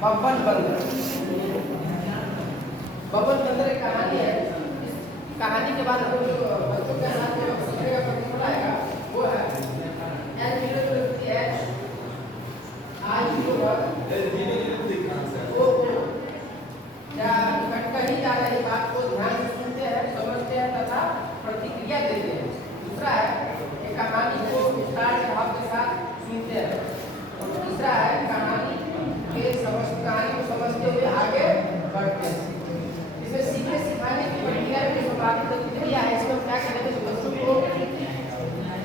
बब्बन बंदर। बब्बन बंदर एक कहानी है। इस कहानी के बाद हम जो बच्चों के साथ जो सीखने का फॉर्मूला आएगा वो है एल इक्वल एच आई ओ या कहीं जा रही बात को ध्यान से सुनते हैं, समझते हैं तथा प्रतिक्रिया देते हैं। दूसरा है एक कहानी को विस्तार के भाव के साथ सुनते हैं। और तीसरा है कहानी को समझते हुए आगे बढ़ते हैं। इसमें सीखने सिखाने की प्रक्रिया में प्रतिक्रिया है। इसमें क्या करेंगे, बच्चों को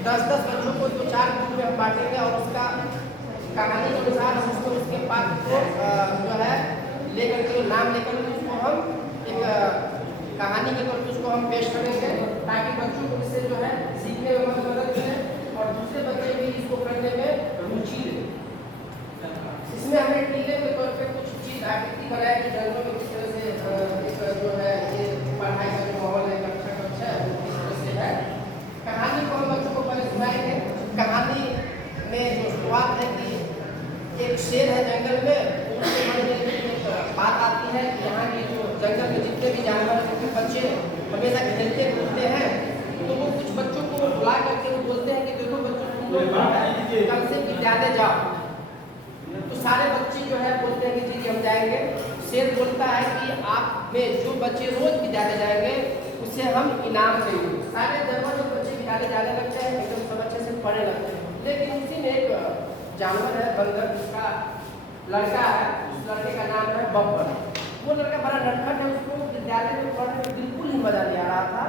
10-10 बच्चों को 2-4 ग्रुप में हम बांटेंगे और उसका कहानी के अनुसार हम उसको उसके पात्र को जो है लेकर के नाम लेकर उसको हम एक कहानी के तौर पर उसको हम पेश करेंगे ताकि बच्चों को इससे जो है सीखने में मदद मिले और दूसरे बच्चे भी इसको करने में रुचि लें। इसमें हमने टीके के तौर पे कुछ चीज आकृति बनाया कि जंगलों में किस तरह से एक जो है ये पढ़ाई का जो माहौल है, कक्षा है वो किस तरह से है। कहानी को हम बच्चों को पहले सुनाएंगे। कहानी में जो शुरुआत है कि एक शेर है जंगल में, उसके बात आती है कि यहाँ के जो जंगल में जितने भी जानवर जितने बच्चे हमेशा खेलते कूदते हैं तो वो कुछ बच्चों को बुला करके वो बोलते हैं कि देखो बच्चों तुम लोग कल से विद्यालय जाओ। तो सारे बच्चे जो है बोलते हैं कि जी हम जाएंगे। शेर बोलता है कि आप में जो बच्चे रोज विद्यालय जाएंगे उससे हम इनाम देंगे। सारे जानवर जो बच्चे विद्यालय जाने लगते हैं एकदम सब अच्छे से पढ़ने लगते हैं। लेकिन उसी में एक जानवर है बंदर, जिसका लड़का है, उस लड़के का नाम है बब्बर। वो लड़का बड़ा नटखट है, उसको विद्यालय में पढ़ने में बिल्कुल ही मजा नहीं आ रहा था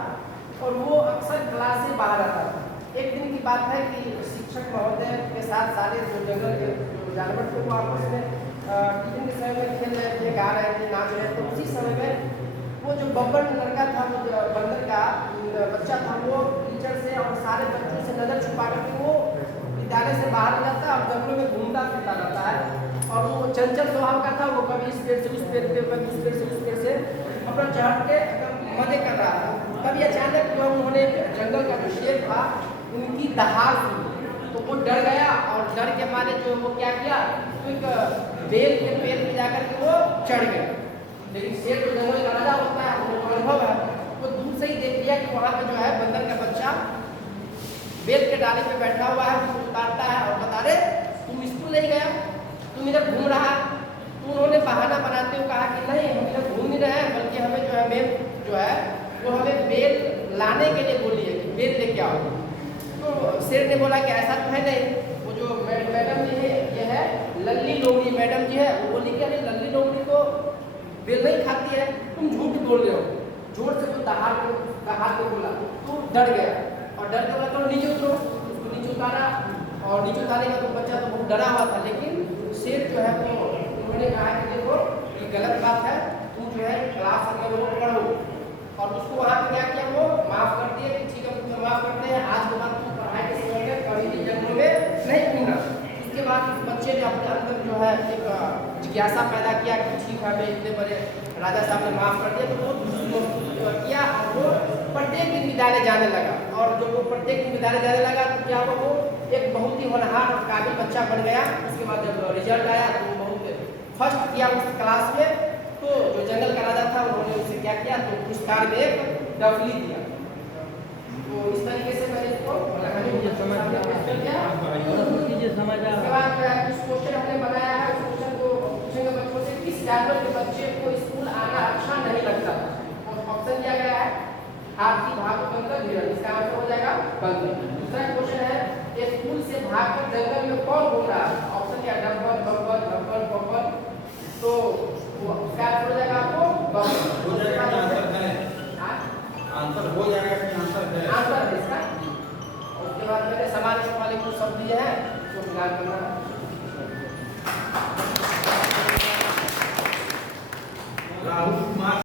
और वो अक्सर क्लास से बाहर आता था। एक दिन की बात है कि शिक्षक महोदय के साथ सारे जो जंगल के जानवर थे वो आपस में टिफिन के समय में खेल रहे थे, गा रहे थे, नाच रहे थे। तो उसी समय में वो जो बब्बर लड़का था, वो जो बंदर का बच्चा था, वो टीचर से और सारे बच्चों से नजर छुपा करके वो विद्यालय से बाहर हो जाता है और जंगलों में घूमता फिरता रहता है। और वो चंचल स्वभाव का था, वो कभी इस पेड़ से उस पेड़ पे, कभी उस पेड़ से उस पेड़ से अपना चढ़ के मजे कर रहा था। तभी अचानक जो उन्होंने जंगल का जो शेर था उनकी दहाड़ सुनी तो वो डर गया और डर के मारे जो वो क्या किया, तो एक बेल के पेड़ पे जाकर के वो चढ़ गया। लेकिन शेर तो जंगल का राजा होता है, वो अनुभव है, वो दूर से ही देख लिया कि वहाँ पे जो है बंदर का बच्चा बेल के डाली पे बैठा हुआ है। वो उतारता है और बता रहे तुम स्कूल नहीं गया, तुम इधर घूम रहा। तो उन्होंने बहाना बनाते हुए कहा कि नहीं हम इधर घूम नहीं रहे हैं, बल्कि हमें जो है मैम जो है वो हमें बेल लाने के लिए बोली है कि बेल लेके आओ। तो शेर ने बोला कि ऐसा तो है नहीं। वो जो मैडम जी है, ये है लल्ली लोमड़ी मैडम जी है, वो बोली कि अरे लल्ली लोमड़ी तो बेल नहीं खाती है, तुम झूठ बोल रहे हो। जोर से वो दहाड़ के बोला तो डर गया और डर के बोला तो नीचे उतरो। उसको नीचे उतारा और नीचे उतारने का तो बच्चा तो बहुत डरा हुआ था। लेकिन शेर जो है वो उन्होंने कहा कि देखो ये गलत बात है, तुम जो है क्लास में वो पढ़ो। और उसको वहाँ पे क्या किया, वो माफ़ कर दिया कि ठीक है तुम्हें माफ़ करते हैं, आज के बाद तुम पढ़ाई के समय में कभी भी जंगलों में नहीं घूमना। उसके बाद उस बच्चे ने अपने अंदर जो है एक जिज्ञासा पैदा किया कि ठीक है हमें इतने बड़े राजा साहब ने माफ़ कर दिया। तो वो किया और वो प्रत्येक दिन विद्यालय जाने लगा। और जब वो प्रत्येक दिन विद्यालय जाने लगा तो क्या हुआ, वो एक बहुत ही होनहार और काबिल बच्चा बन गया। उसके बाद जब रिजल्ट आया तो वो बहुत फर्स्ट किया उस क्लास में। तो जो जंगल का राजा था उन्होंने उसे क्या किया, तो पुरस्कार में एक डफली दिया। तो इस तरीके से मैंने इसको क्वेश्चन हमने बनाया है। उस क्वेश्चन को पूछेंगे बच्चों से किस जानवर के बच्चे को स्कूल आना अच्छा नहीं लगता। ऑप्शन दिया गया है हाथी, भालू, बंदर, हिरण। इसका आंसर हो जाएगा बंदर। दूसरा क्वेश्चन है स्कूल से भागकर जंगल में कौन घूम रहा है। ऑप्शन क्या, डब्बल, बब्बल, धब्बल, बब्बल। तो उसका आंसर हो जाएगा आपको आंसर हो जाएगा कि आंसर है, आंसर है इसका। उसके बाद मैंने समाज वाले कुछ शब्द दिए हैं तो मिला करना।